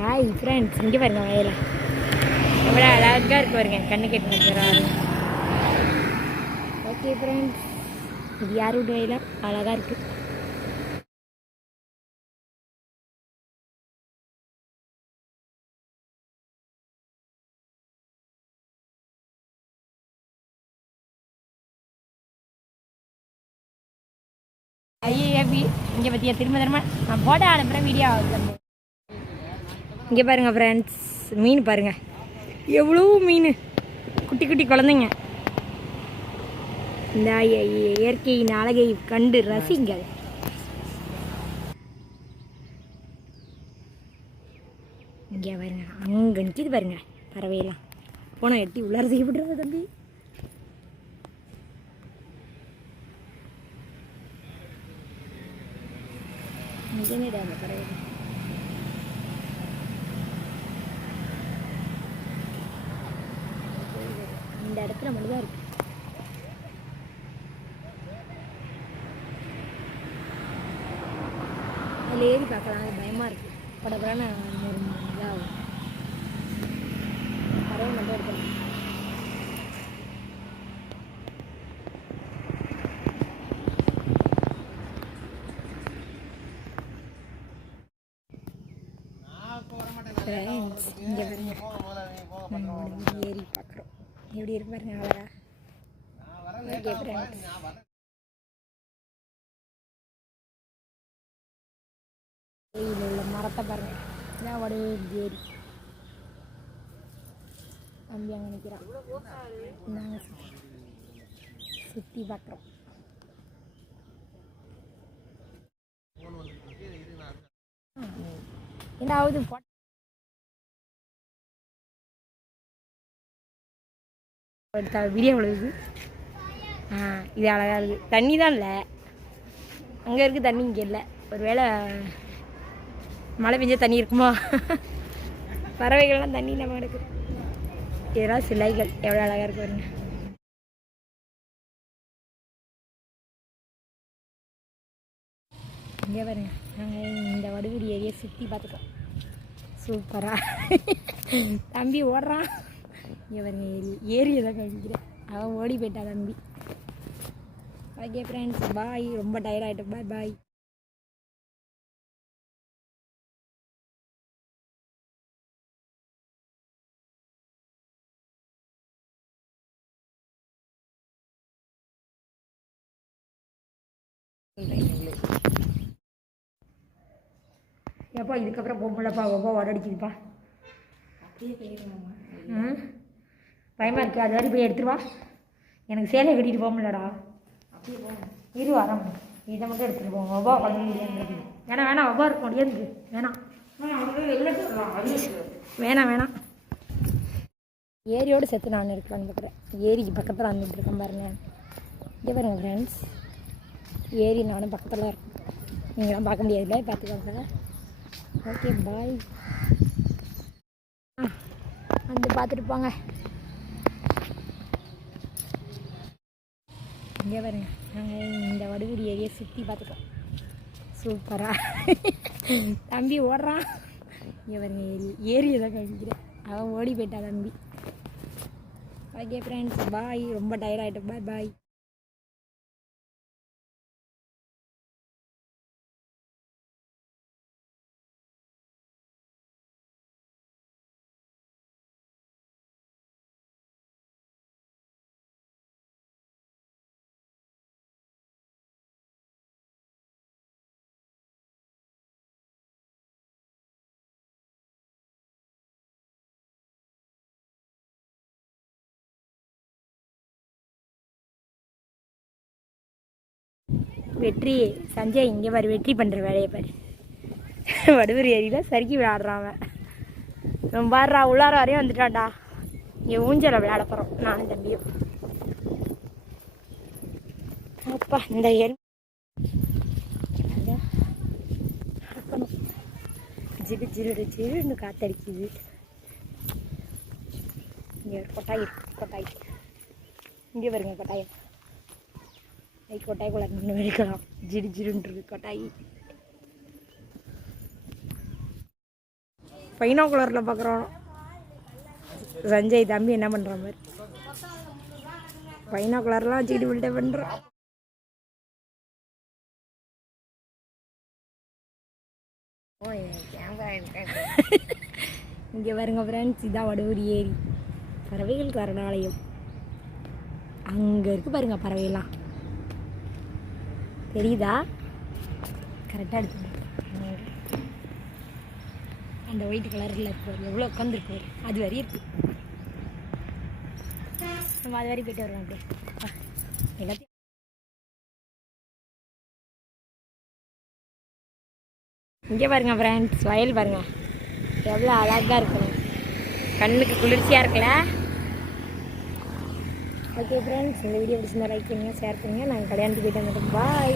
Hi friends இங்கே பாருங்க வயல. எவ்வளோ அழகாக இருக்கு பாருங்க. கண்ணு கெட்டு நிற்கிறாரு ஓகே ஃப்ரெண்ட்ஸ் இது யாரோட வீட்டு அழகாக இருக்கு. ஐயா இங்கே பற்றியா திரும்ப திரும்ப நான் போட அனுப்புகிறேன் வீடியோ ஆகுது. இங்கே பாருங்க ஃப்ரெண்ட்ஸ் மீன் பாருங்க. எவ்வளோ மீன்? குட்டி குட்டி குழந்தைங்க. இந்த இயற்கையின் அழகை கண்டு ரசிங்கள். இங்கே பாருங்க அங்கே நிற்கிது பாருங்க பறவையெல்லாம். போனால் எட்டி உள்ளார செய்யப்படுறது தம்பி. நிஜமேடா அந்த பறவை இந்த இடத்துல மட்டும்தான் இருக்கு. அதில் ஏறி பார்க்கலாம் அது பயமாக இருக்கு. படப்படான ஒரு இதாகும். பறவை மட்டும் எடுக்கலாம் இங்க பாருங்க நாங்கள் ஒரு ஏறி பார்க்குறோம் எப்படி இருக்கு பாருங்க அழகா ஓகே ஃப்ரெண்ட்ஸ் வெயில் உள்ள மரத்தை பாருங்க. இதான் ஏரி தம்பி அங்கே நிற்கிறான் நாங்கள் சுற்றி பார்க்குறோம் ஏதாவது எடுத்த வீடியோ விழுது ஆ இது அழகாக இருக்குது தண்ணி தான் இல்லை. அங்கே இருக்குது தண்ணி இங்கே இல்லை. ஒரு வேளை மழை பெஞ்சா தண்ணி இருக்குமா? பறவைகள்லாம் தண்ணி நம்ம கிடக்குது இதெல்லாம் சிலைகள். எவ்வளோ அழகாக இருக்கு பாருங்க. இங்கே பாருங்க. நாங்கள் இந்த வடுகுடி ஏரியை சுற்றி பார்த்துட்டோம். சூப்பராக தம்பி ஓடுறான். இங்கே பாருங்க ஏரி ஏரியை தான் காமிக்கிறேன் அவன் ஓடி போயிட்டா தம்பி. ஓகே ஃப்ரெண்ட்ஸ் பாய் ரொம்ப டயர்ட் ஆகிட்டோம் பாய் பாய் ஏப்பா இதுக்கப்புறம் போக முடியலப்பா ரொம்ப உடடிக்குதுப்பா ம்? பயமாக இருக்குது அது வரைக்கும் போய் எடுத்துட்டு வா. எனக்கு சேலையை கட்டிட்டு போக முடியலடா. இரு வரோம் இதை மட்டும் எடுத்துகிட்டு போங்க ஒவ்வா குழந்தைங்க முடியாது வேணாம். வேணாம் ஒவ்வா இருக்க. முடியாது வேணாம். வேணாம் வேணாம். ஏரியோடு சேர்த்து நான் இருக்கலாம்னு பார்க்குறேன் ஏரிக்கு பக்கத்தில் வந்துட்டு இருக்கேன் பாருங்க. இங்கே பாருங்க ஃப்ரெண்ட்ஸ் ஏரி நானும் பக்கத்தில் இருக்கேன். நீங்களாம் பார்க்க முடியாதுல்ல? பார்த்துக்கோங்க. ஓகே பாய் வந்து பார்த்துட்டு போங்க. இங்கே பாருங்க. நாங்கள் இந்த வடுகுடி ஏரியை சுற்றி பார்த்துட்டோம். சூப்பராக தம்பி ஓடுறான். இங்கே பாருங்க ஏரி ஏரியை தான் கழிக்கிறேன் அவன் ஓடி போயிட்டா தம்பி. ஓகே ஃப்ரெண்ட்ஸ் பாய் ரொம்ப டயர்ட் பாய் பாய் வெற்றி சஞ்சய் இங்கே பாரு வெற்றி பண்ணுற வேலையை பாரு. வடுவர் ஏரியில் சறுக்கி விளையாடுறான் அவன். ரொம்ப பாடுறா உள்ளார வரையும் வந்துட்டான்டா. இங்கே ஊஞ்சலை விளையாட போகிறோம் நானும் தம்பியும். அப்பா இந்த ஏரி அதான். பார்க்கணும். ஜிரு ஜிருன்னு காத்தடிக்குது. இங்கே ஒரு கொட்டாய் இருக்கு கொட்டாய். இங்கே பாருங்க கொட்டாயம் ஐ கொட்டாய்க்குள்ள நின்று வெடிக்கலாம் ஜிடி ஜிடுன்னு இருக்கு கொட்டாய் பைனாகுலரில் பார்க்குறோம் சஞ்சய் தம்பி என்ன பண்ணுற மாதிரி? பைனாகுலர்லாம் ஜிடி வில்ட்ட பண்ணுறோம் இங்கே பாருங்க ஃப்ரெண்ட்ஸ் இதான் வடவூர் ஏரி. பறவைகள் கரணாலயம். அங்கே இருக்கு பாருங்க பறவைலாம் தெரியுதா? கரெக்டாக எடுத்து அந்த ஒயிட் கலரில் இருப்பார் எவ்வளோ உட்காந்துருக்கு அது வரையும் இருக்கு. நம்ம அது வரையும் போயிட்டு வருவோம் அப்படியே. எல்லாத்தையும் இங்கே பாருங்க ஃப்ரெண்ட்ஸ் வயல் பாருங்க. எவ்வளோ அழகாக இருக்கணும். கண்ணுக்கு குளிர்ச்சியாக இருக்குல்ல? ஓகே ஃப்ரெண்ட்ஸ் இந்த வீடியோ பிடிச்சிருந்தா லைக் பண்ணுங்கள் ஷேர் பண்ணுங்கள் நாங்கள் கல்யாணத்துக்கு போயிட்டு வந்துட்டோம் பாய்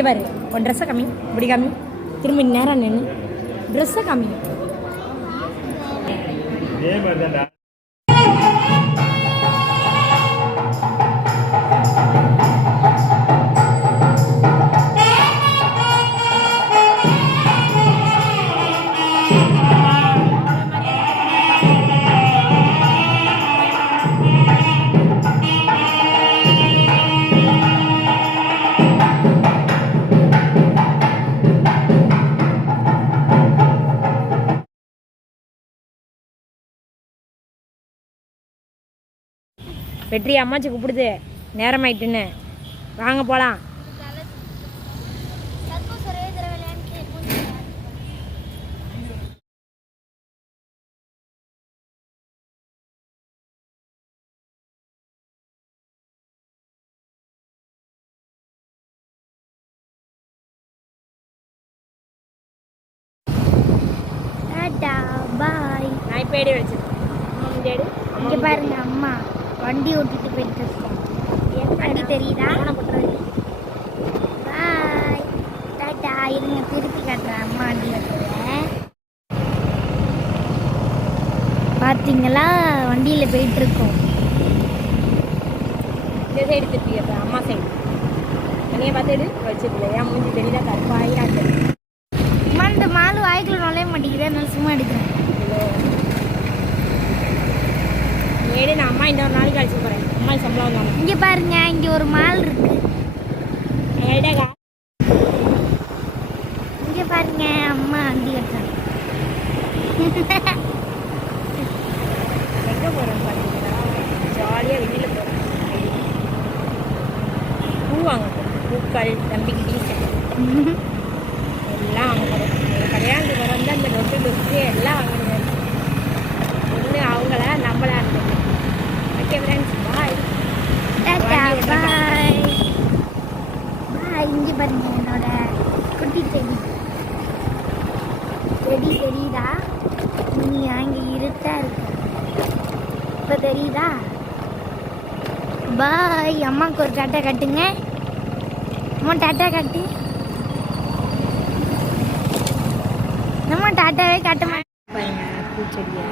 இங்கே பாரு உன் ட்ரெஸ்ஸை காமி இப்படி காமி திரும்ப நேரம் நின்று ட்ரெஸ்ஸை காமி. வெற்றி அம்மாச்சி கூப்பிடுது. நேரமாயிட்டுன்னு. வாங்க போகலாம் பாய். நான் இப்போ எடி வச்சு இங்க பாருங்க அம்மா. வண்டி ஓட்டிட்டு போயிட்டு இருக்கோம். வண்டி தெரியுதா? பாய் டாடா இருங்க திருப்பி காட்டுறேன் அம்மா வண்டி ஓட்டுறேன் பார்த்தீங்களா வண்டியில் போயிட்டு இருக்கோம். இந்த சைடு திருப்பி அம்மா சைடு என்னைய பார்த்து எடு. வச்சுக்கல ஏன் மூஞ்சி தெரியல கருப்பாயிராட்டு அம்மா இந்த மாலு வாய்க்குள்ள நுழைய மாட்டேங்குது. அதனால சும்மா எடுக்கிறேன். ஏடு நான் அம்மா இன்னொரு நாளைக்கு அழைச்சி போகிறேன் அம்மா சம்பளம் வந்தாங்க இங்க பாருங்க இங்க ஒரு மால் இருக்கு. ஏடா இங்க பாருங்க அம்மா வண்டி கட்டுறாங்க எங்கே போகிறேன்னு பார்த்தீங்கன்னா ஜாலியாக வெளியில் போகிறேன் பூ வாங்க. பூக்கள் தம்பிக்கு டீசல் எல்லாம் வாங்க போகிறோம் எங்கள் கல்யாணத்துக்கு வர வந்து அந்த லொட்டு லொட்டு எல்லாம் வாங்கிடுவேன் ஒன்று அவங்கள நம்மளா இருந்தது ஓகே ஃப்ரெண்ட்ஸ் பாய் டாடா வண்டி விடுறேன். பாய் பாய் இங்க பாருங்க என்னோட குட்டி செடி செடி தெரியுதா நீ அங்க இருட்டா இருக்கு இப்ப தெரியுதா பாய் அம்மாவுக்கு ஒரு டாட்டா கட்டுங்க. அம்மா டாட்டா கட்டு. நம்ம டாட்டாவே கட்ட மாட்டேன் பாருங்க பூச்செடியை